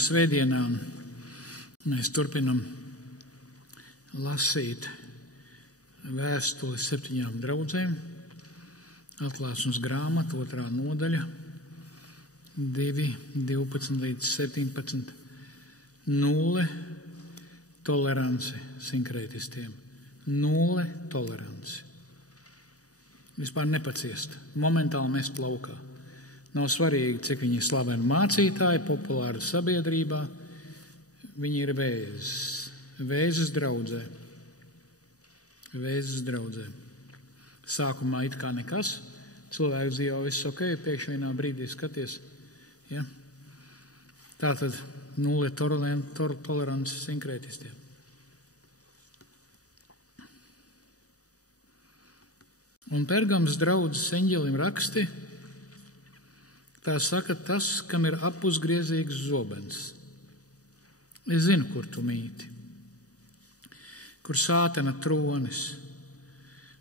Svētdienā mēs turpinam lasīt vēstuli 7 draudzēm, Atklāsmes grāmata, 2. nodaļa, 2:12 līdz 17. 0 tolerance sinkrētistiem. 0 tolerance. Vispār nepaciest. Momentāli mest laukā. Nav svarīgi, cik viņi ir slaveni mācītāji, populāri sabiedrībā. Viņi ir vēzis. Vēzis draudzē. Vēzis draudzē. Sākumā it kā nekas. Cilvēks dzīvo viss ok, pēkšņi vienā brīdī skaties. Ja? Tātad 0 tolerance sinkrētistiem. Un Pergams draudzes eņģelim raksti. Tā saka tas, kam ir apusgriezīgs zobens. Es zinu, kur tu mīti, kur sātana tronis,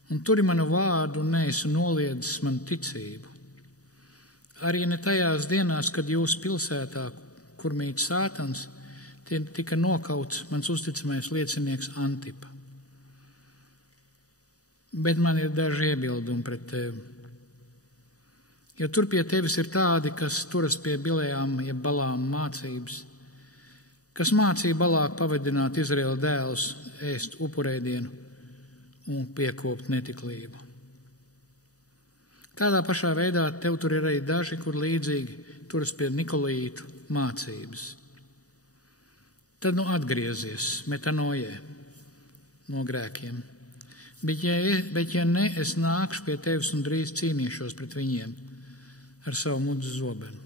un turi manu vārdu un neesi noliedzis man ticību. Arī ne tajās dienās, kad jūsu pilsētā, kur mīt sātans, tika nokauts mans uzticamais liecinieks Antipa. Bet man ir daži iebildumi pret tevi. Jo tur pie tevis ir tādi, kas turas pie Bilējām, jeb Balām mācības, kas mācīja Balāku pavadināt Izraēla dēlus ēst upurēdienu un piekopt netiklību. Tādā pašā veidā tev tur ir arī daži, kur līdzīgi turas pie Nikolītu mācības. Tad atgriezies metanojē no grēkiem. Bet ja ne, es nākšu pie tevis un drīz cīnīšos pret viņiem ar savu mudzu zobenu.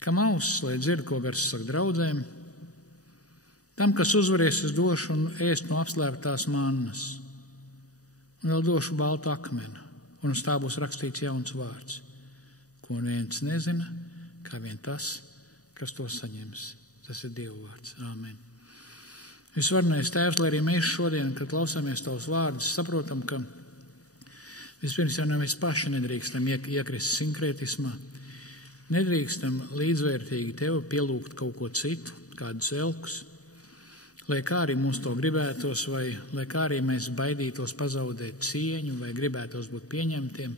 Kam auss, lai dzird, ko gars saka draudzēm, tam, kas uzvarēs, es došu un ēst no apslēptās mannas, un vēl došu baltu akmeni, un uz tā būs rakstīts jauns vārds, ko neviens nezina, kā vien tas, kas to saņems. Tas ir Dieva vārds. Āmen. Visvarenais Tēvs, lai arī mēs šodien, kad klausāmies Tavus vārdus, saprotam, ka vispirms jau mēs paši nedrīkstam iekrist sinkrētismā, nedrīkstam līdzvērtīgi Tev pielūgt kaut ko citu, kādus elkus, lai kā arī mums to gribētos, vai lai kā arī mēs baidītos pazaudēt cieņu, vai gribētos būt pieņemtiem,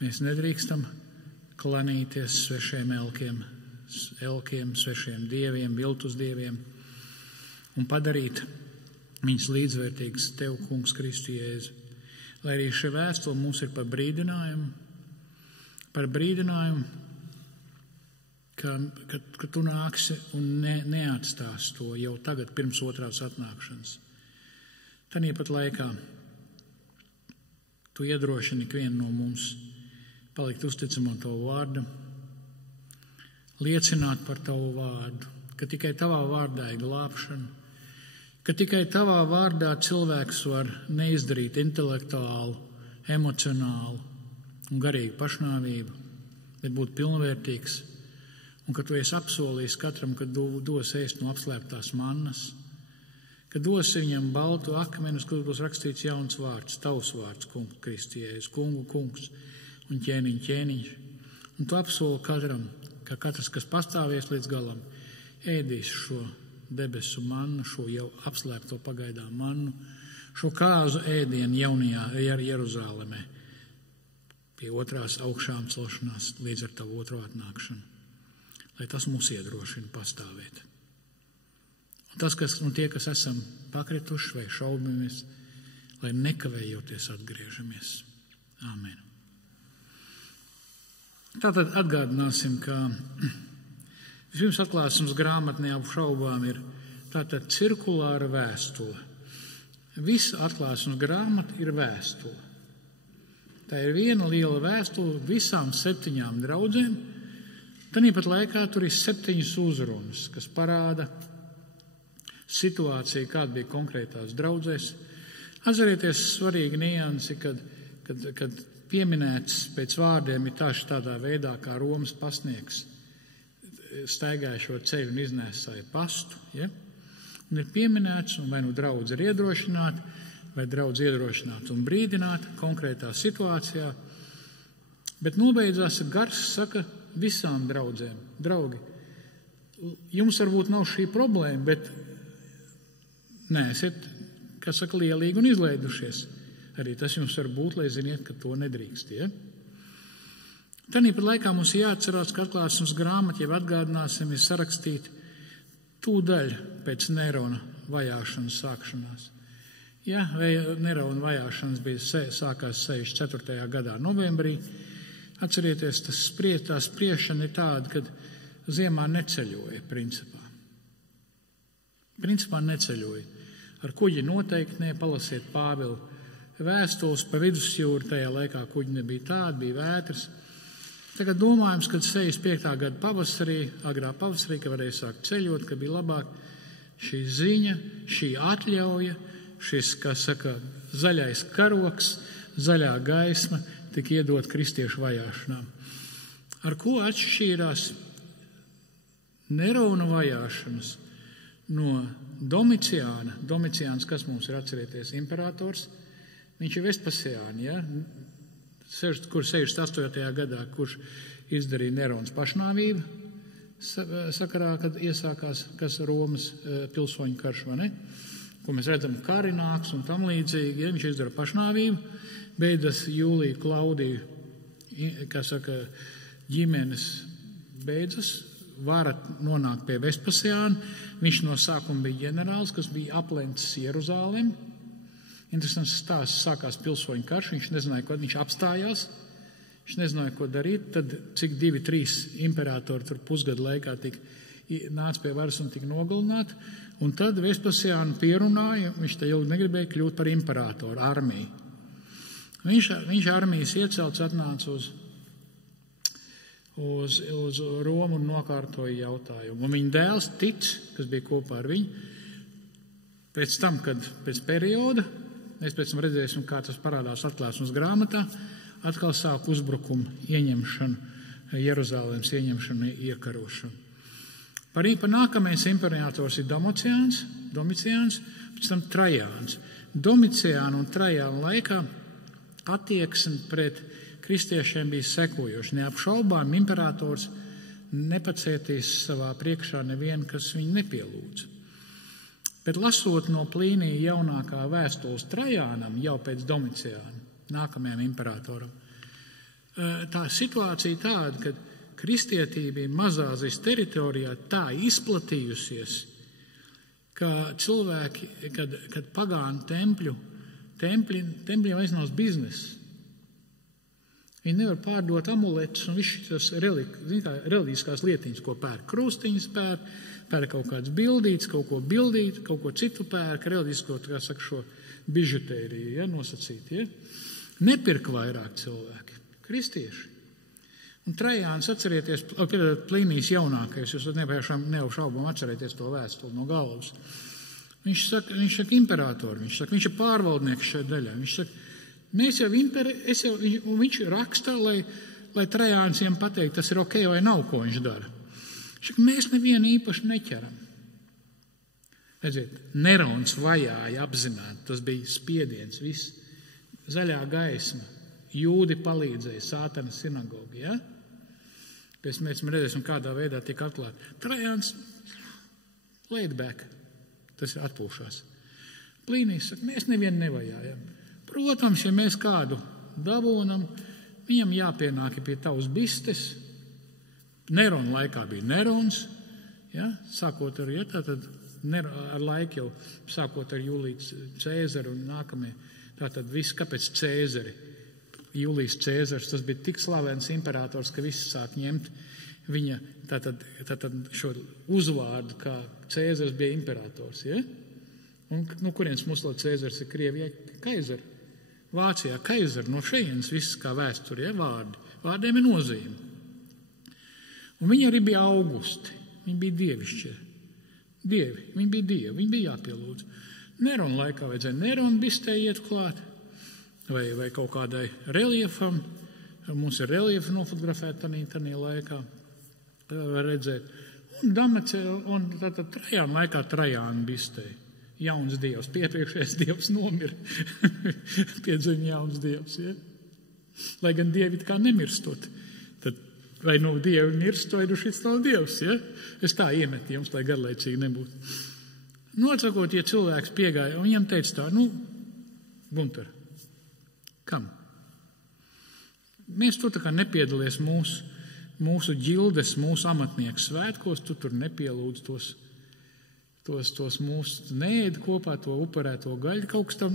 mēs nedrīkstam klanīties svešiem elkiem, svešiem dieviem, viltus dieviem, un padarīt viņus līdzvērtīgus Tev, Kungs, Kristu Jēzu. Lai arī šī vēstule mums ir par brīdinājumu, ka tu nāksi un neatstās to jau tagad pirms otrās atnākšanas. Tāpat laikā tu iedrošini ikvienu no mums palikt uzticamam Tavu vārdu, liecināt par Tavu vārdu, ka tikai Tavā vārdā ir glābšana, ka tikai Tavā vārdā cilvēks var neizdarīt intelektuālu, emocionālu un garīgu pašnāvību, bet būt pilnvērtīgs, un ka Tu esi apsolījis katram, ka dos ēst no apslēptās mannas, ka dosi viņam baltu akmeni, uz kur būs rakstīts jauns vārds, Tavs vārds, Kungs, Kristu Jēzus, Kungu kungs un ķēniņš. Un Tu apsoli katram, ka katrs, kas pastāvies līdz galam, ēdīs šo debesu mannu, šo jau apslēpto pagaidām mannu, šo kāzu ēdienu jaunajā Jeruzālemē pie otrās augšām celšanās līdz ar Tavu otro atnākšanu, lai tas mūs iedrošina pastāvēt. Un tas, tie, kas esam pakrituši vai šaubamies, lai nekavējoties atgriežamies. Āmen. Tātad atgādināsim, ka vispirms Atklāsmes grāmata neapšaubām ir tātad cirkulāra vēstule. Visa Atklāsmes grāmata ir vēstule. Tā ir viena liela vēstule visām 7 draudzēm. Tāpat laikā tur ir 7 uzrunas, kas parāda situāciju, kāda bija konkrētās draudzēs. Atcerieties svarīgi niansi, kad pieminēts pēc vārdiem ir tādā veidā, kā Romas pasniegs staigāja šo ceļu un iznēsāja pastu, ja? Un ir pieminēts, un vai nu draudz ir iedrošināta, vai draudz iedrošināta un brīdināta konkrētā situācijā, bet nobeidzās gars saka visām draudzēm: draugi, jums varbūt nav šī problēma, bet neesiet, kas saka, lielīgi un izlaidušies. Arī tas jums var būt, lai ziniet, ka to nedrīkst. Ja? Tāpat laikā mums jāatcerās, ka Atklāsmes grāmata, jau atgādināsim, ir sarakstīta tūdaļ pēc Nerona vajāšanas sākšanās. Ja, Nerona vajāšanas sākās 64. gadā novembrī. Atcerieties, tā spriešana ir tāda, kad ziemā neceļoja principā. Principā neceļoja. Ar kuģi noteikti ne, palasiet Pāvila vēstules pa vidusjūru, tajā laikā kuģi nebija tādi, bija vētras. Tagad domājams, kad 65. gada pavasarī, agrā pavasarī, ka varēja sākt ceļot, ka bija labāk šī ziņa, šī atļauja, šis, kā saka, zaļais karoks, zaļā gaisma tika iedot kristiešu vajāšanām. Ar ko atšķīrās Nerona vajāšanas no Domiciāna? Domiciāns, kas mums ir, atcerieties, imperators, viņš ir Vespasiāni, ja? Kur 68. gadā, kurš izdarīja Nerons pašnāvību sakarā, kad iesākās kas Romas pilsoņu karš, vai ne? Ko mēs redzam, kari nāks un tam līdzīgi, ja? Viņš izdara pašnāvību, beidzas Jūlija Klaudija, kā saka, ģimenes beidzas, vara nonāk pie Vespasiāna. Viņš no sākuma bija ģenerālis, kas bija aplencis Jeruzālemi. Interesants stāsts, sākās pilsoņu karš, viņš nezināja, ko viņš apstājās, viņš nezināja, ko darīt, tad cik 2-3 imperatori tur pusgadu laikā nāca pie varas un tika nogalināti, un tad Vespasiānu pierunāja, viņš te ilgi negribēja kļūt par imperatoru armiju. Viņš armijas iecelts, atnāca uz Romu un nokārtoja jautājumu. Un viņa dēls Tic, kas bija kopā ar viņu, pēc tam, kad pēc perioda, mēs pēc tam redzēsim, kā tas parādās Atklāsmes grāmatā, atkal sāk uzbrukumu ieņemšanu, Jeruzālēmas ieņemšanu, iekarošanu. Par nākamais imperators ir Domiciāns, pēc tam Trajāns. Domiciāna un Trajāna laikā attieksme pret kristiešiem bija sekojoša. Neapšaubām imperators nepacietīs savā priekšā nevienu, kas viņu nepielūdza. Bet lasot no Plīnija jaunākā vēstules Trajānam, jau pēc Domiciāna, nākamajam imperatoram, tā situācija tāda, ka kristietība ir Mazāzijas teritorijā tā izplatījusies, ka cilvēki, kad pagānu tempļiem aiznos biznesu, viņi nevar pārdot amuletus un visu tas reliģiskās lietiņas, ko pērk, krustiņas pērk kaut kāds bildīts, kaut ko citu pērk, reliģisko, kā saka, šo bižutēriju, ja, nosacīt, ja. Nepirka vairāk cilvēki, kristieši. Un Trajāns, atcerieties, Plīnijs jaunākais, jūs neapšaubām atcerieties to vēstuli no galvas. Viņš saka imperatoru, viņš ir pārvaldnieks šai daļai. Viņš saka, viņš raksta, lai Trajāns viņam pateikt, tas ir ok vai nav, ko viņš dara. Viņš saka, mēs nevienu īpaši neķeram. Redziet, Nerons vajāja apzināti, tas bija spiediens, viss zaļā gaisma, jūdi palīdzēja, Sātana sinagoga, ja? Pēc mēs redzēsim, kādā veidā tiek atklāta. Trajāns laid back, tas ir atpūšās. Plīnijs saka, mēs nevienu nevajājam. Protams, ja mēs kādu dabūnam, viņam jāpienāk pie tavas bistes. Nerona laikā bija Nerons, ja? Sākot ar, ja, tātad ar laiku jau, sākot ar Jūliju Cēzaru un nākamie, tātad viss, kāpēc Cēzari? Jūlijs Cēzars, tas bija tik slavens imperators, ka visi sāk ņemt viņa tātad šo uzvārdu, kā Cēzars bija imperators, ja? Un no kurienes mums lai Cēzars ir Krievijai? Kaizar. Vācijā Kaizar, no šejienes viss kā vēsture, ja? Vārdi. Vārdiem ir nozīme. Un viņi arī bija augusti. Viņi bija dievišķi. Viņi bija jāpielūdz. Nerona laikā vajadzēja Nerona bistē iet klāt. Vai kaut kādai reliefam. Mums ir reliefi nofotografēti tādā laikā. var redzēt. Un Damacēl, un tātad Trajāna laikā Trajāna bistē. Jauns dievs, piepriekšējais dievs nomira. Piedzim jauns dievs, ja? Lai gan dievi kā nemirstot. Tad vai nu dievi mirst, vai nu šis nav dievs, ja? Es tā iemetu jums, lai garlaicīgi nebūtu. Atsakot, ja cilvēks piegāja, un viņam teica tā, Gunter, kam? Mēs tur tā kā nepiedalies mūsu ģildes, mūsu amatnieku svētkos, tu tur nepielūdz tos mūsu neēd kopā, to upurēto gaļu, kaut kas tam,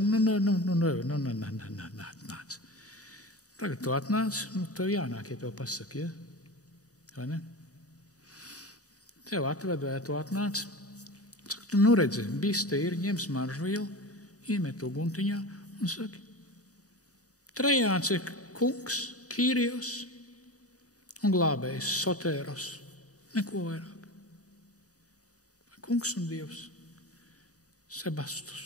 nāc. Tagad tu atnāc, tev jānāk, ja tev pasaka, ja? Vai ne? Tev atved, vai tu atnāc. Saka, tu redzi, biste ir, ņem smaržvielu, iemet to guntiņā un saki, Trajāns ir kungs, Kīrijos un glābējs, Sotēros, neko vairāk. Kungs un dievs, Sebastus,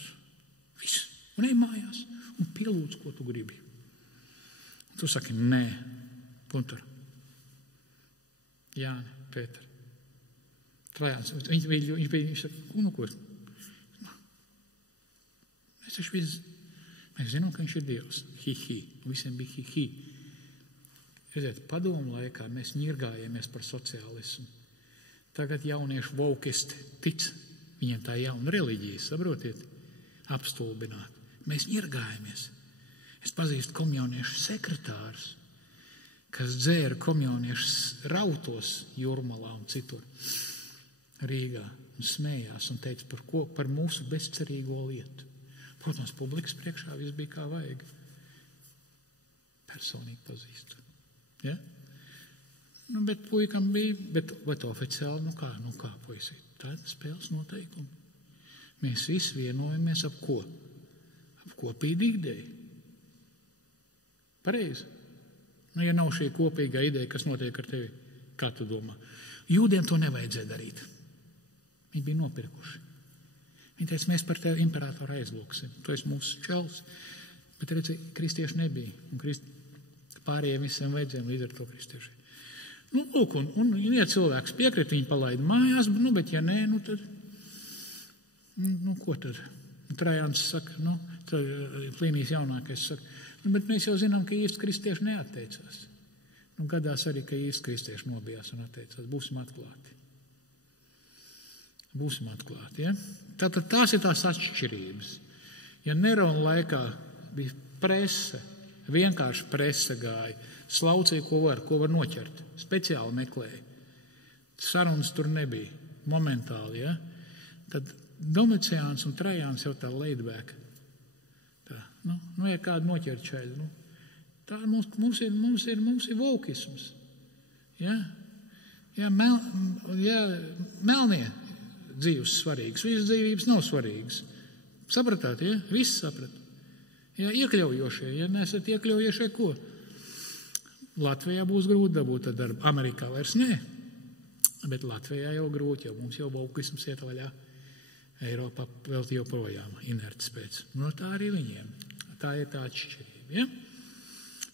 viss, un ej mājās, un pielūdz, ko tu gribi. Un tu saki, nē, Gunter, Jāni, Pēter, Trajāns, viņš saka, ko? Mēs zinām, ka viņš ir dievs. Hi. Visiem bija hi. Redziet, padomu laikā mēs ņirgājāmies par sociālismu. Tagad jaunieši voukisti tic. Viņiem tā jauna reliģija, saprotiet? Apstulbināt. Mēs ņirgājāmies. Es pazīstu komjauniešu sekretārus, kas dzēra komjauniešu rautos Jūrmalā un citur Rīgā un smējās un teica par mūsu bezcerīgo lietu. Protams, publikas priekšā viss bija kā vajag. Personīgi pazīstu. Ja? Bet puikam bija, bet oficiāli, kā puisi? Tā ir spēles noteikumi. Mēs visi vienojamies ap ko? Ap kopīgu ideju. Pareizi. Ja nav šī kopīgā ideja, kas notiek ar tevi, kā tu domā? Jūdiem to nevajadzēja darīt. Viņi bija nopirkuši. Viņi teica, mēs par tevi imperatoru aizlūksim. Tu esi mūsu čels. Bet redzi, kristieši nebija. Un pārējiem visiem vajadzēja līdz ar to kristieši. Lūk, un ja cilvēks piekrit, viņi palaida mājās, bet ja nē, tad, ko tad? Trajāns saka, Plīnijs jaunākais saka, bet mēs jau zinām, ka īsti kristieši neatteicās. Gadās arī, ka īsti kristieši nobijās un atteicās. Būsim atklāti. Ja? Tātad tās ir tās atšķirības. Ja Nerona laikā bija prese, vienkārši prese gāja, slaucīja, ko var noķert, speciāli meklēja. Sarunas tur nebija, momentāli, ja? Tad Domiciāns un Trajāns jau tā laidback. Ja kādu noķert šeit, tā mums ir vokisms. Ja? Melnie dzīves svarīgas, visas dzīvības nav svarīgas. Sapratāt, ja? Viss saprat. Ja, iekļaujošie, ja nesat iekļaujošie, ko? Latvijā būs grūti dabūt darbu. Amerikā vairs nē, bet Latvijā jau grūti, jo mums jau vokisms iet vaļā. Eiropā vēl joprojām inerts pēc. Tā arī viņiem. Tā ir tā atšķirība. Ja?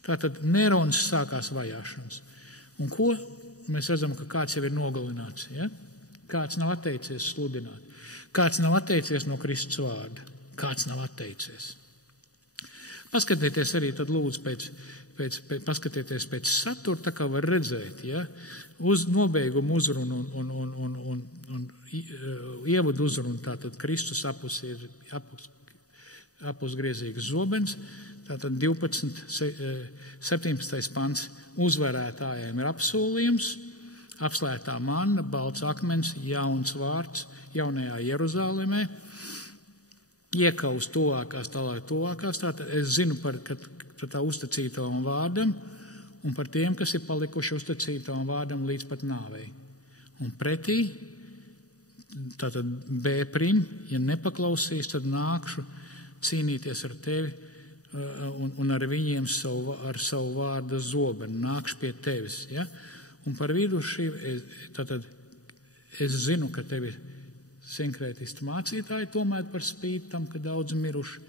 Tātad Nerons sākās vajāšanas. Un ko? Mēs redzam, ka kāds jau ir nogalināts. Ja? Kāds nav atteicies sludināt. Kāds nav atteicies no Kristus vārda. Kāds nav atteicies. Paskatieties arī tad lūdzu paskatieties pēc satura, tā kā var redzēt, ja? Uz nobeigumu uzrunu un ievadu uzrunu, tātad Kristus apusgriezīgs zobens, tātad 17. pants uzvarētājiem ir apsolījums, apslēgtā manna, balts akmens, jauns vārds jaunajā Jeruzālemē, iekaus tuvākās, tālāk tuvākās, tātad es zinu par tā uzticītām vārdam un par tiem, kas ir palikuši uzticītām vārdam līdz pat nāvei. Un pretī, tātad B-prim, ja nepaklausīs, tad nākšu cīnīties ar tevi un ar viņiem ar savu vārda zobenu, nākšu pie tevis. Ja? Un par vidu šī, tātad es zinu, ka tevi sinkrētisti mācītāji tomēr par spīti tam, ka daudz miruši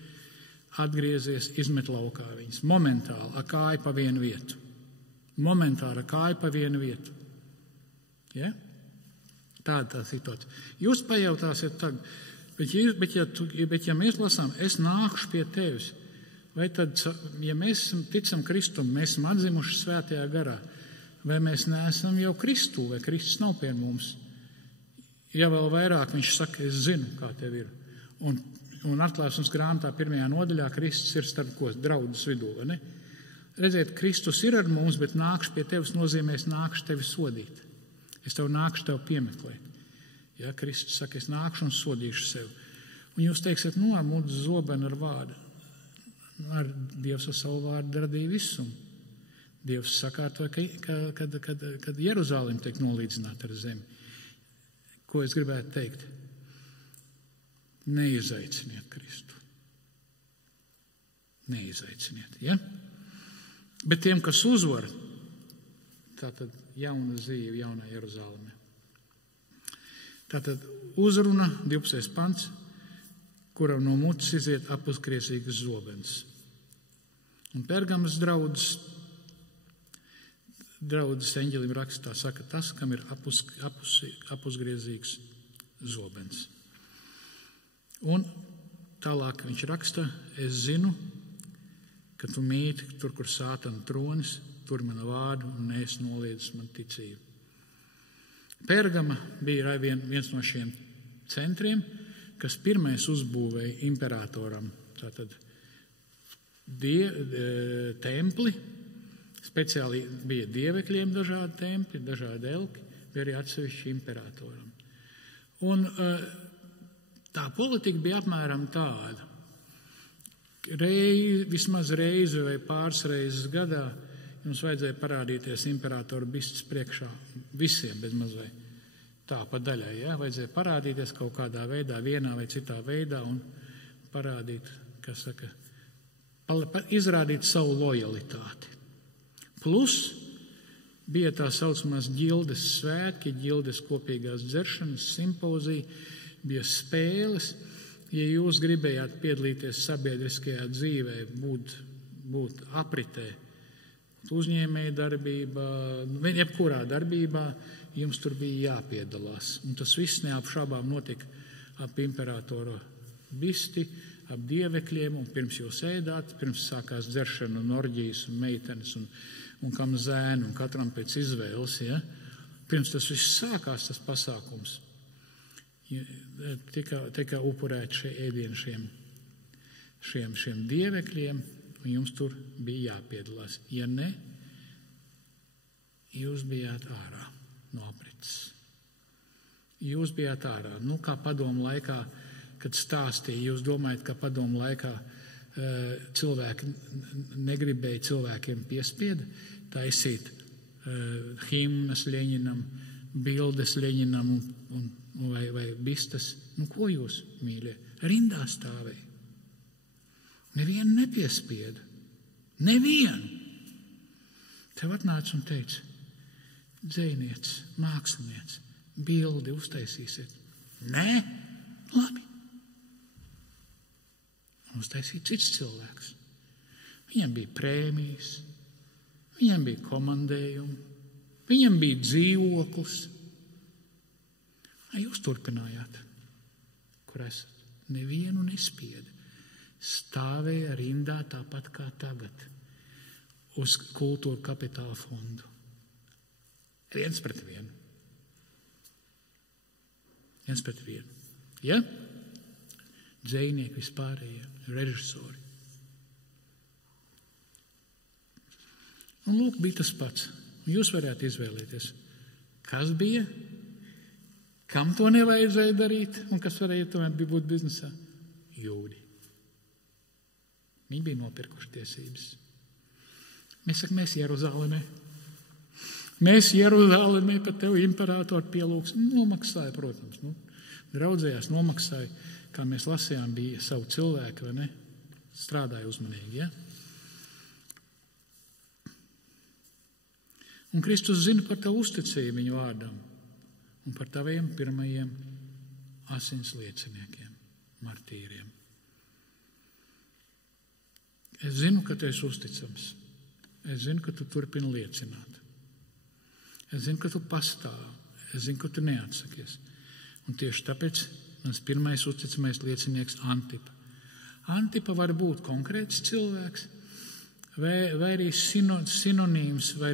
atgriezies, izmet laukā viņas. Momentāli, ar kāju pa vienu vietu. Momentāli, ar kāju pa vienu vietu. Ja? Tāda tā situācija. Jūs pajautāsiet tagad, bet ja mēs lasām, es nākušu pie tevis, vai tad, ja mēs ticam Kristum, mēs esam atzimuši svētajā garā, vai mēs neesam jau Kristū, vai Kristus nav pie mums? Ja vēl vairāk viņš saka, es zinu, kā tev ir. Un atklāsmes grāmatā 1. nodaļā Kristus ir starp draudzes vidū, vai ne? Redziet, Kristus ir ar mums, bet nākšu pie tevis nozīmē, es nākšu tevi sodīt. Es tev nākšu tev piemeklēt. Ja, Kristus saka, es nākšu un sodīšu sevi. Un jūs teiksiet, ar mudu zobenu ar vārdu. Dievs ar savu vārdu radīja visumu. Dievs sakārtoja, kad Jeruzalem tiek nolīdzināta ar zemi. Ko es gribētu teikt? Neizaiciniet Kristu. Neizaiciniet, ja? Bet tiem, kas uzvar, tātad jauna dzīve, jaunā Jeruzalemē. Tātad uzruna, 12. pants, kuram no mutes iziet apusgriezīgs zobens. Un Pergamas draudzes eņģelim rakstā saka tas, kam ir apusgriezīgs zobens. Un tālāk viņš raksta, es zinu, ka tu mīti tur, kur Sātana tronis, tur mana vārdu un neesi noliedzis man ticību. Pergama bija viens no šiem centriem, kas pirmais uzbūvēja imperatoram. Tātad templi, speciāli bija dievekļiem dažādi templi, dažādi elki, bija arī atsevišķi imperatoram. Un tā politika bija apmēram tāda. Vismaz reizi vai pāris reizes gadā jums vajadzēja parādīties imperatoru bistes priekšā visiem bez mazai. Tā pa daļai, ja? Vajadzēja parādīties kaut kādā veidā, vienā vai citā veidā un parādīt, izrādīt savu lojalitāti. Plus bija tā saucamās ģildes svētki, ģildes kopīgās dzeršanas, simpozija, bija spēles. Ja jūs gribējāt piedalīties sabiedriskajā dzīvē, būt apritē, uzņēmēja darbībā, jebkurā darbībā, jums tur bija jāpiedalās. Un tas viss neapšaubām notika ap imperatoru bisti, ap dievekļiem, un pirms jūs ēdāt, pirms sākās dzeršana un orģijas un meitenes un kam zēni, un katram pēc izvēles, ja? Pirms tas viss sākās, tas pasākums, tika upurēt šie ēdieni šiem dievekļiem, un jums tur bija jāpiedalās. Ja ne, jūs bijāt ārā no aprits. Jūs bijāt ārā. Kā padomu laikā, kad stāstīja, jūs domājat, ka padomu laikā cilvēki negribēja cilvēkiem piespieda taisīt himnas Ļeņinam, bildes Ļeņinam vai bistas. Ko jūs, mīļie? Rindā stāvēja. Nevienu nepiespieda. Nevienu. Tev atnāca un teica, dzejniec, māksliniec, bildi uztaisīsiet. Nē, labi. Un uztaisīja cits cilvēks. Viņam bija prēmijas, viņam bija komandējumi, viņam bija dzīvoklis. Jūs turpinājāt, kur esat. Nevienu nespieda. Stāvēja rindā tāpat kā tagad uz kultūra kapitāla fondu. 1 pret 1. 1 pret 1. Ja? Dzejnieki vispārējie, režisori. Un lūk, bija tas pats. Jūs varētu izvēlēties, kas bija, kam to nevajadzēja darīt un kas varēja tomēr būt biznesā. Jūdi. Viņi bija nopirkuši tiesības. Mēs sakam, mēs Jeruzalemē. Mēs Jeruzalemē pat tev imperatoru pielūgs. Nomaksāja, protams. Draudzējās, nomaksāja. Kā mēs lasījām, bija savu cilvēku, vai ne? Strādāja uzmanīgi, ja? Un Kristus zina par tavu uzticību viņu vārdam un par taviem pirmajiem asins lieciniekiem, martīriem. Es zinu, ka tu esi uzticams. Es zinu, ka tu turpini liecināt. Es zinu, ka tu pastāvi. Es zinu, ka tu neatsakies. Un tieši tāpēc mans pirmais uzticamais liecinieks Antipa. Antipa var būt konkrēts cilvēks, vai arī sinonīms, vai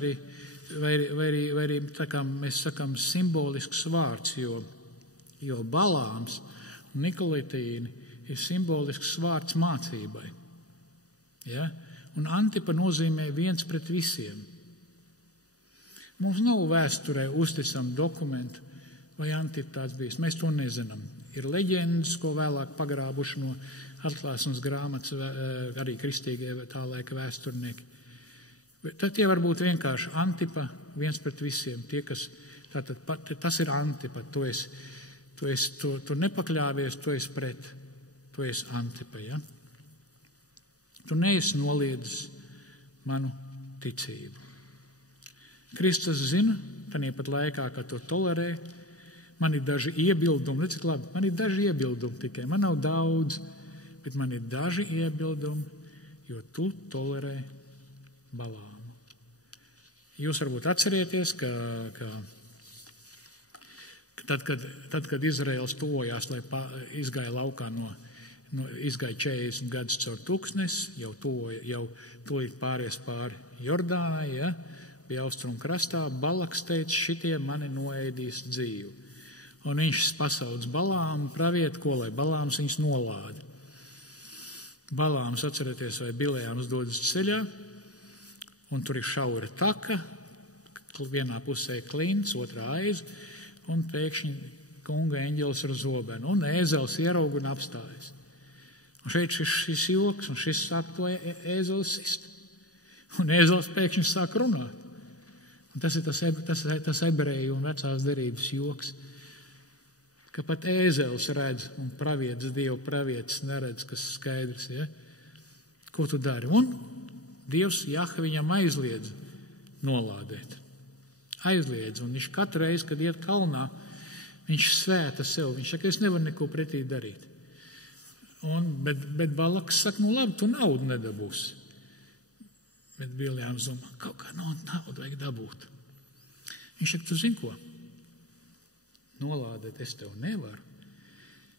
arī tā kā mēs sakām, simbolisks vārds, jo Balāms un Nikolitīni ir simbolisks vārds mācībai. Ja? Un Antipa nozīmē viens pret visiem. Mums nav vēsturē uzticama dokumentu, vai Antipa tāds bijis. Mēs to nezinām. Ir leģendas, ko vēlāk pagrābuši no atklāsmes grāmatas, arī kristīgie tā laika vēsturnieki. Tad tie var būt vienkārši Antipa, viens pret visiem. Tas ir Antipa. Tu nepakļāvies, tu esi pret. Tu esi Antipa. Ja? Tu neesi noliedzis manu ticību. Kristus zina, tāpat laikā, kad to tolerē, man ir daži iebildumi. Cik labi, man ir daži iebildumi tikai. Man nav daudz, bet man ir daži iebildumi, jo tu tolerē Balāmu. Jūs varbūt atcerieties, ka tad, kad Izraels tuvojās, lai izgāja laukā izgāja 40 gadus caur tūkstnesi, jau tūlīt pāries pāri Jordānai, ja, bija austrumu krastā, Balaks teica, šitie mani noēdīs dzīvu. Un viņš pasauc Balāmu pravietu, ko lai Balāms viņus nolāda. Balāms, atcerieties, vai Bilejāms dodas ceļā, un tur ir šaura taka, vienā pusē klints, otrā aiz, un pēkšņi kunga eņģelis ar zobenu, un ēzels ieraug un apstājas. Un šeit šis joks, un šis sāk to ēzelis sist. Un ēzels pēkšņi sāk runāt. Un tas ir tas ebreju un vecās derības joks, ka pat ēzelis redz, un pravietis, Dievu pravietis neredz, kas skaidrs, ja? Ko tu dari? Un Dievs Jahve viņam aizliedz nolādēt. Aizliedz, un viņš katru reizi, kad iet kalnā, viņš svēta sev. Viņš saka, es nevaru neko pretī darīt. Bet Balaks saka, nu labi, tu naudu nedabūsi. Bet Biljāms domā, kaut kā naudu vajag dabūt. Viņš saka, tu zini ko? Nolādēt es tev nevaru,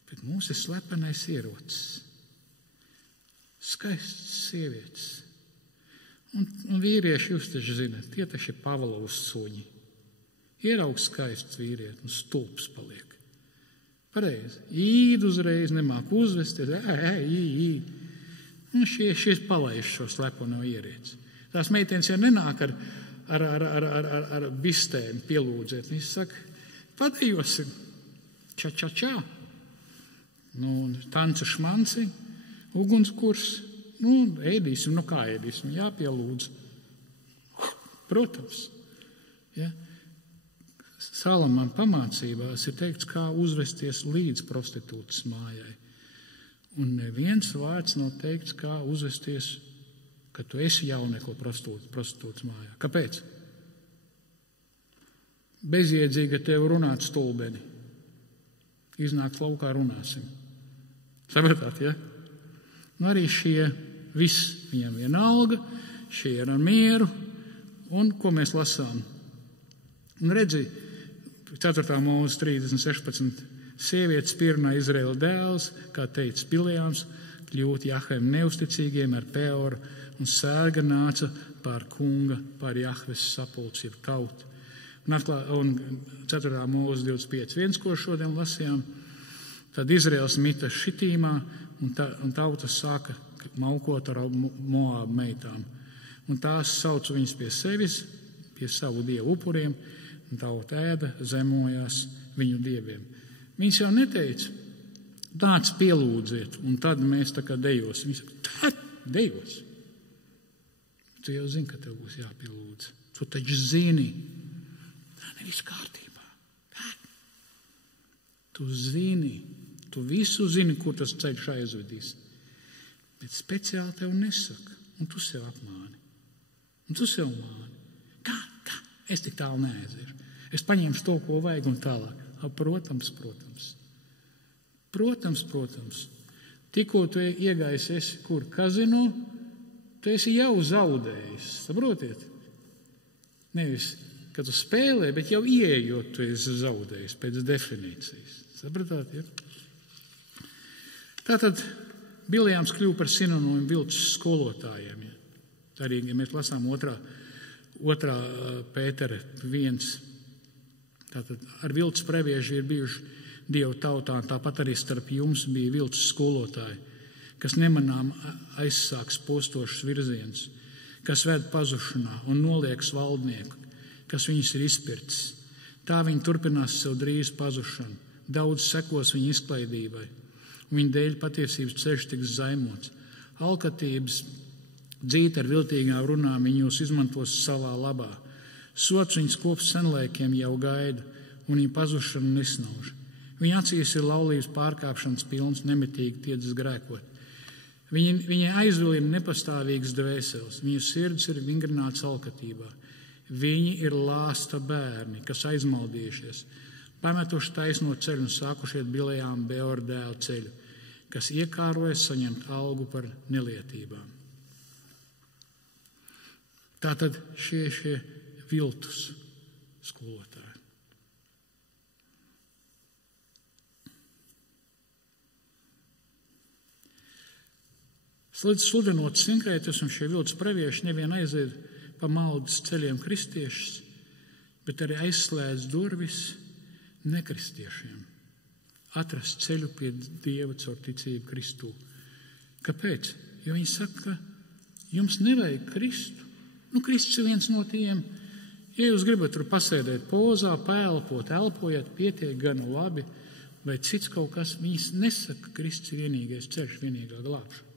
bet mums ir slepenais ierocis. Skaists sievietes. Un vīrieši, jūs taču zināt, tie taču ir Pavlovs suņi. Ieraug skaists vīrieti un stulps paliek. Pareizi. Īd uzreiz nemāk uzvesties. Īd. Un šies palaiž šo slepeno ierīci. Tās meitenes jau nenāk ar bistēm pielūdzēt. Viņš saka, padejosim. Ča. Nu, tanca šmanci, ugunskurs. Nu, ēdīsim, nu kā ēdīsim? Jāpielūdz. Protams. Ja? Salamana pamācībās ir teikts, kā uzvesties līdz prostitūtas mājai. Un neviens vārds nav teikts, kā uzvesties, ka tu esi jaunekla prostitūtas mājā. Kāpēc? Bezjēdzīgi tev runāt stulbeni. Iznākt laukā runāsim. Sapratāt, ja? Un arī šie viss viņam vienalga, šie ir ar mieru, un ko mēs lasām. Un redzi, 4. mūzes 30:16, sievietes pirnā Izraēla dēls, kā teica Biljāms, kļūt Jahvem neusticīgiem ar Peoru, un sērga nāca pār kunga, pār Jahves sapulci, ir tauta. Un 4. mūzes 25:1, ko šodien lasījām, tad Izraels mita Šitīmā, un tauta sāka malkot ar Moābu meitām. Un tās sauca viņas pie sevis, pie savu dievu upuriem, un tauta ēda, zemojās viņu dieviem. Viņas jau neteica, tāds pielūdziet, un tad mēs tā kā dejos. Viņas saka, dejos. Tu jau zini, ka tev būs jāpielūdz. Tu taču zini. Tā nevis kārtībā. Tu zini. Tu visu zini, kur tas ceļš aizvedīs. Bet speciāli tev nesaka. Un tu sev apmāni. Un tu sev māni. Kā? Es tik tālu neaiziešu. Es paņemšu to, ko vajag un tālāk. Protams. Tikko tu iegājis esi kur kazino, tu esi jau zaudējis. Saprotiet? Nevis, ka tu spēlē, bet jau ieejot, tu esi zaudējis pēc definīcijas. Sapratāt, ja? Tātad Bileāms kļuva par sinonīmu viltus skolotājiem. Ja? Arī, ja mēs lasām otrā Pētera 1. Tātad ar viltus pravieši ir bijuši Dievu tautā, tāpat arī starp jums bija viltus skolotāji, kas nemanām aizsāks postošus virzienus, kas ved pazušanā un nolieks valdnieku, kas viņus ir izpircis. Tā viņi turpinās sev drīz pazušanu, daudz sekos viņa izklaidībai, un viņa dēļ patiesības ceļš tiks zaimots. Alkatības dzīt ar viltīgām runām viņi jūs izmantos savā labā. Sots viņas kops senlaikiem jau gaida, un viņa pazušana nesnauž. Viņa acīs ir laulības pārkāpšanas pilns, nemitīgi tiedzas grēkot. Viņai aizvilina nepastāvīgas dvēseles, viņu sirds ir vingrināts alkatībā. Viņi ir lāsta bērni, kas aizmaldījušies, pametuši taisno ceļu un sākuši iet Bileām Beora dēla ceļu, kas iekārojas saņemt algu par nelietībām. Tātad šie viltus skolotāji. Sludinot sinkrētismu, šie viltus pravieši nevien aizved pa maldas ceļiem kristiešus, bet arī aizslēdz durvis nekristiešiem atrast ceļu pie Dieva caur ticību Kristū. Kāpēc? Jo viņi saka, ka jums nevajag Kristu. Kristus ir viens no tiem. Ja jūs gribat tur pasēdēt pozā, pēlpot, elpojiet, pietiek gana labi, vai cits kaut kas, viņas nesaka, ka Kristus ir vienīgais ceļš, vienīgā glābšana.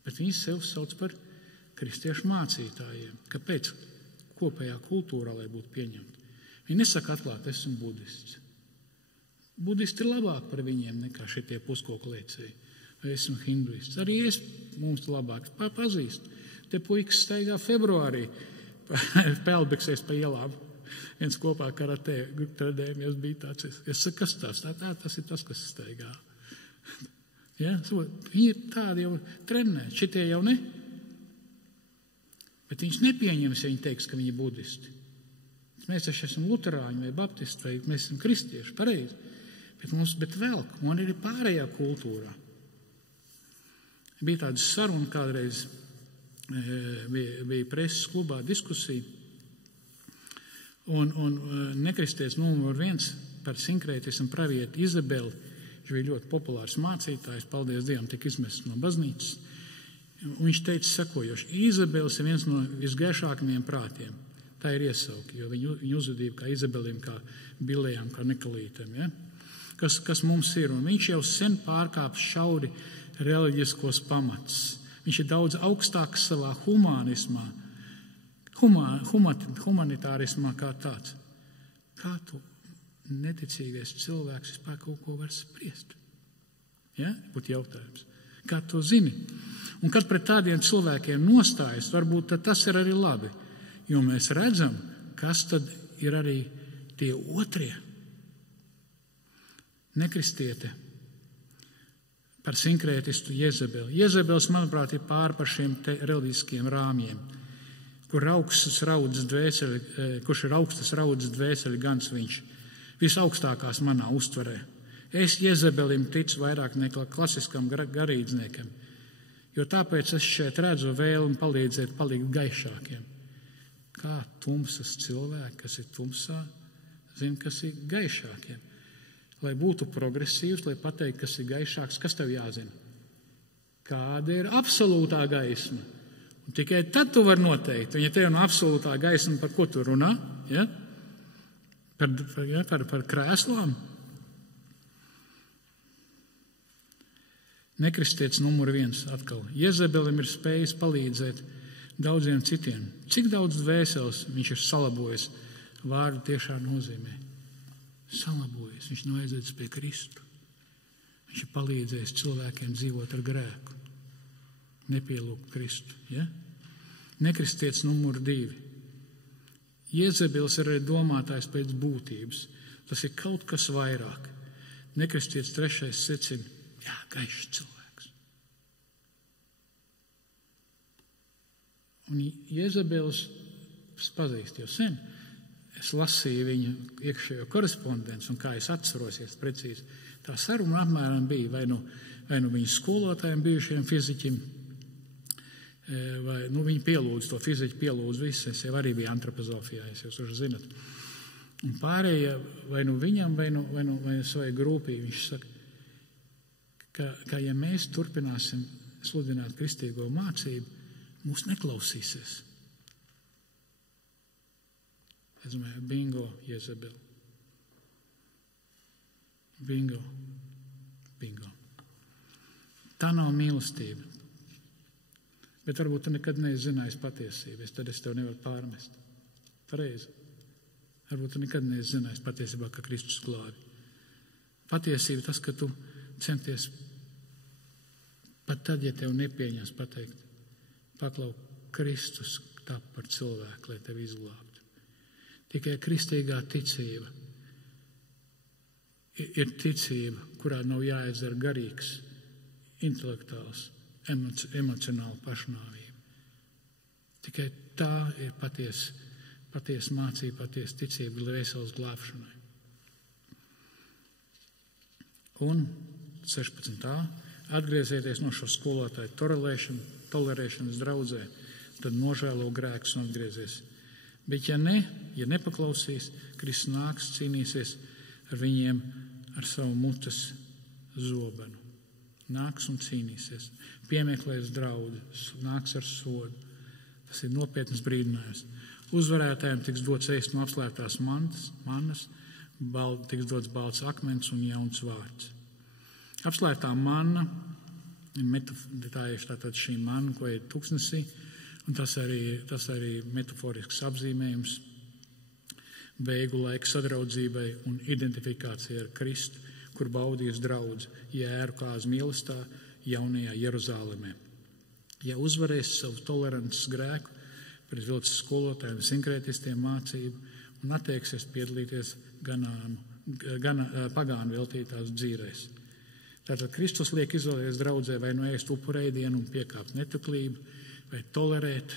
Bet viņi sev sauc par kristiešu mācītājiem. Kāpēc? Kopējā kultūrā, lai būtu pieņemti. Viņi nesaka atklāt, esmu budists. Budisti ir labāk par viņiem nekā šitie puskoku lēcēji. Vai esmu hinduists. Arī es mums labāk pazīstu. Te puikas staigā februārī pelbeksēs pa ielām. Viens kopā karatē tradējamies bija tāds. Es saku, kas tāds? Tas ir tas, kas staigā. Ja? Viņi ir tādi jau trenēti, šitie jau ne. Bet viņš nepieņems, ja viņi teiks, ka viņi ir budisti. Mēs taču esam luterāņi vai baptisti, vai mēs esam kristieši, pareizi. Bet velk, un ir pārējā kultūrā. Bija tāda saruna kādreiz, bija preses klubā diskusija, un nekristietis numur 1 par sinkrētismu pravieti Izabeli. Viņš bija ļoti populārs mācītājs, paldies Dievam, tika izmests no baznīcas. Un viņš teica sekojoši, Izabeles ir viens no visgaišākajiem prātiem. Tā ir iesauka, jo viņu uzvedība kā Izabelim, kā Bilejām, kā Nikolītam, ja? Kas mums ir. Un viņš jau sen pārkāpis šauri reliģiskos pamatus. Viņš ir daudz augstāks savā humanismā, humanitārismā kā tāds. Kā tu neticīgais cilvēks vispār kaut ko var spriest? Ja? Būtu jautājums. Kā to zini? Un kad pret tādiem cilvēkiem nostājas, varbūt tas ir arī labi. Jo mēs redzam, kas tad ir arī tie otrie. Nekristiete par sinkrētistu Jezebeli. Jezebels, manuprāt, ir pār par šiem reliģiskiem rāmjiem, kurš ir augstas raudzes dvēseli gans viņš. Visaugstākās manā uztverē. Es Jezebelim ticu vairāk nekā klasiskam garīdzniekam, jo tāpēc es šeit redzu vēlmi palīdzēt palikt gaišākiem. Kā tumsas cilvēki, kas ir tumsā, zina, kas ir gaišākiem. Lai būtu progresīvs, lai pateikt, kas ir gaišāks, kas tev jāzina? Kāda ir absolūtā gaisma? Un tikai tad tu vari noteikt. Un ja tev no absolūtā gaisma, par ko tu runā? Ja? Par krēslām? Nekristietis numur 1 atkal. Jezebelim ir spējis palīdzēt daudziem citiem. Cik daudz dvēseles viņš ir salabojis? Vārdu tiešā nozīmē. Salabojis. Viņš nav aizvedis pie Kristu. Viņš ir palīdzējis cilvēkiem dzīvot ar grēku. Nepielūgt Kristu. Ja? Nekristietis numur 2. Jezebels ir arī domātājs pēc būtības. Tas ir kaut kas vairāk. Nekristietis 3. secina. Jā, gaišs cilvēks. Un Jezebels pazīst jau sen. es lasīju viņu iekšējo korespondenci, un kā es atcerosies precīzi, tā saruna apmēram bija vai nu viņu skolotājiem, bijušiem fiziķim, vai viņi pielūdz to fiziķu, pielūdz visu, es jau arī biju antropozofijā, es jūs už zinat. Un pārējie, vai nu viņam, vai nu savai grupī, viņš saka, ka ja mēs turpināsim sludināt kristīgo mācību, mūs neklausīsies. Es domāju, bingo, Jezebel. Bingo. Tā nav mīlestība. Bet varbūt tu nekad neesi zinājis patiesību, tad es tev nevaru pārmest. Pareizi. Varbūt tu nekad neesi zinājis patiesībā, ka Kristus glābi. Patiesība tas, ka tu centies pat tad, ja tev nepieņems pateikt, paklau, Kristus tap par cilvēku, lai tevi izglābtu. Tikai kristīgā ticība ir ticība, kurā nav jāizdara garīgs, intelektuāls, emocionāla pašnāvība. Tikai tā ir patiesa mācība, patiesa ticība dvēseles glābšanai. Un 16. Atgriezieties no šo skolotāju tolerēšanas draudzē, tad nožēlo grēkus un atgriezies. Bet ja nepaklausīs, Kristus nāks, cīnīsies ar viņiem ar savu mutes zobenu. Nāks un cīnīsies, piemeklēs draudus, nāks ar sodu. Tas ir nopietnas brīdinājums. Uzvarētājiem tiks dots ēst no apslēptās mannas, tiks dots balts akmens un jauns vārds. Apslēptā manna, tā ir tātad šī manna, ko ir tuksnesī, un tas arī metaforisks apzīmējums beigu laika sadraudzībai un identifikācija ar Kristu, kur baudījis draudzi jēru kāzu mīlestā jaunajā Jeruzālemē. Ja uzvarēs savu tolerances grēku pret vilces skolotājiem, sinkrētistiem mācību un atteiksies piedalīties pagānu veltītās dzīrēs. Tātad Kristus liek izvēlēties draudzē vai nu ēst upurēdienu un piekāpt netuklību, vai tolerēt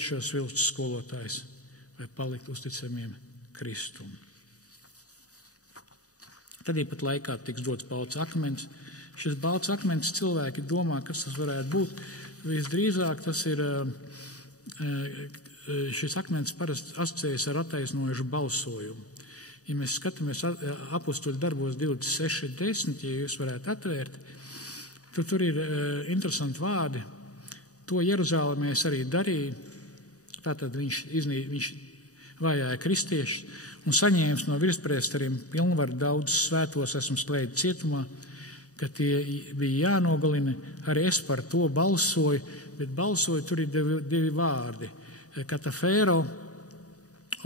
šos vilces skolotājus, vai palikt uzticamiem Kristum. Tad pat laikā tiks dots balts akmens. Šis balts akmens cilvēki domā, kas tas varētu būt. Visdrīzāk tas ir, šis akmens parasti asociējas ar attaisnojušu balsojumu. Ja mēs skatāmies apostoļu darbos 26:10, ja jūs varētu atvērt, tad tur ir interesanti vārdi. To Jeruzālēmēs arī darīja. Tātad viņš vajāja kristiešus un saņēmis no virspriesteriem pilnvaru daudzus svētos esmu slēdis cietumā, ka tie bija jānogalina. Arī es par to balsoju, bet balsoju tur ir divi vārdi. Katafēro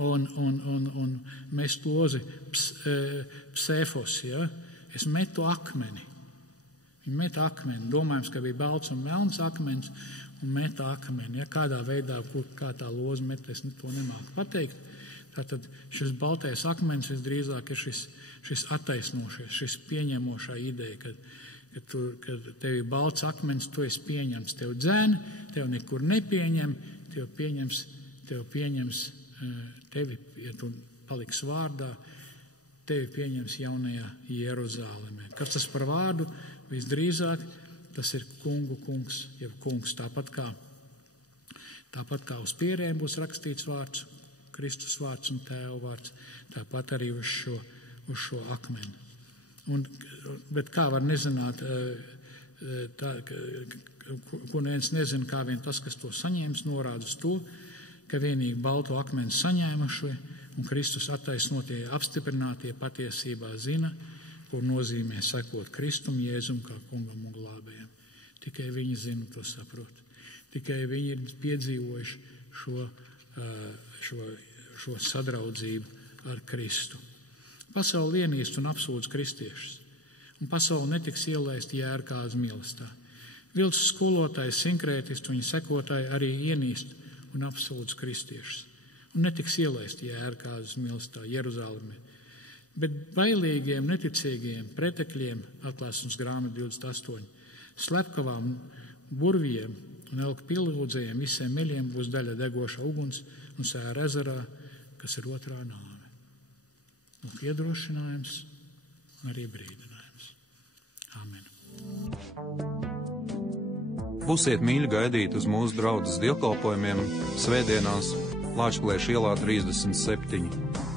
un mest lozi psēfos. Ja? Es metu akmeni. Viņi meta akmeni. Domājams, ka bija balts un melns akmens un meta akmeni. Ja? Kādā veidā, kā tā loza met, es to nemāku pateikt. Tātad šis baltais akmens visdrīzāk ir šis attaisnošais, šis pieņemošā ideja, kad tev ir balts akmens, tu esi pieņemts. Tev dzēni, tev nekur nepieņem, tev pieņems tevi, ja tu paliksi vārdā, tevi pieņems jaunajā Jeruzālemē. Kas tas par vārdu? Visdrīzāk tas ir kungu kungs, jeb kungs. Tāpat kā uz pierēm būs rakstīts vārds, Kristus vārds un Tēva vārds, tāpat arī uz šo akmeni. Bet kā var nezināt, ko neviens nezina, kā vien tas, kas to saņēmis, norāda uz to, ka vienīgi balto akmeni saņēmušie un Kristus attaisnotie, apstiprinātie patiesībā zina, ko nozīmē sekot Kristum, Jēzum kā kungam un glābējam. Tikai viņi zina, to saprot. Tikai viņi ir piedzīvojuši šo sadraudzību ar Kristu. Pasaule ienīst un apsūdz kristiešus, un pasaule netiks ielaist jērkāzu mīlestā. Vilces skolotāji, sinkrētisti un viņa sekotāji arī ienīst un apsūdz kristiešus, un netiks ielaist jērkāzes mīlestā Jeruzālemē. Bet bailīgiem, neticīgiem, pretekļiem, atklāsmes grāmata 28, slepkavām, burviem un elku pilvūdzējiem, visiem meļiem būs daļa degoša uguns un sēra ezerā, kas ir otrā nāve. Lūk, iedrošinājums, arī brīdinājums. Āmen. Būsiet mīļi gaidīt uz mūsu draudzes dievkalpojumiem svētdienās Lāčplēša ielā 37.